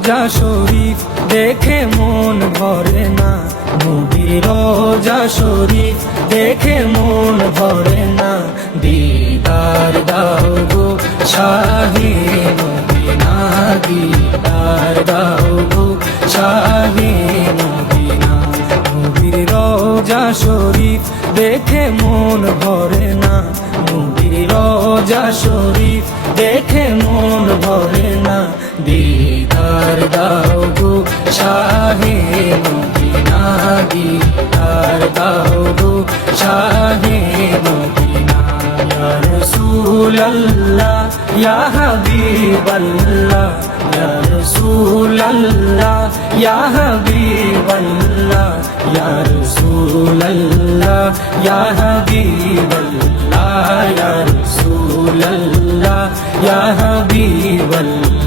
রোজা শরীফ দেখে মন ভরে না, নবীর রোজা শরীফ দেখে মন ভরে না। দিদার দাও গো শাহে মদিনা, দিদার দাও গো শাহে মদিনা। নবীর রোজা শরীফ দেখে মন ভরে না, নবীর রোজা শরীফ দেখে মন ভরে না। দিদার দাও গো শাহে মদিনা, দিদার দাও গো শাহে মদিনা। ইয়া রাসূলুল্লাহ ইয়া হাবিবাল্লাহ, ইয়া রাসূলুল্লাহ ইয়া হাবিবাল্লাহ, ইয়া রাসূলুল্লাহ ইয়া হাবিবাল্লাহ, ইয়া রাসূলুল্লাহ ইয়া হাবিবাল্লাহ।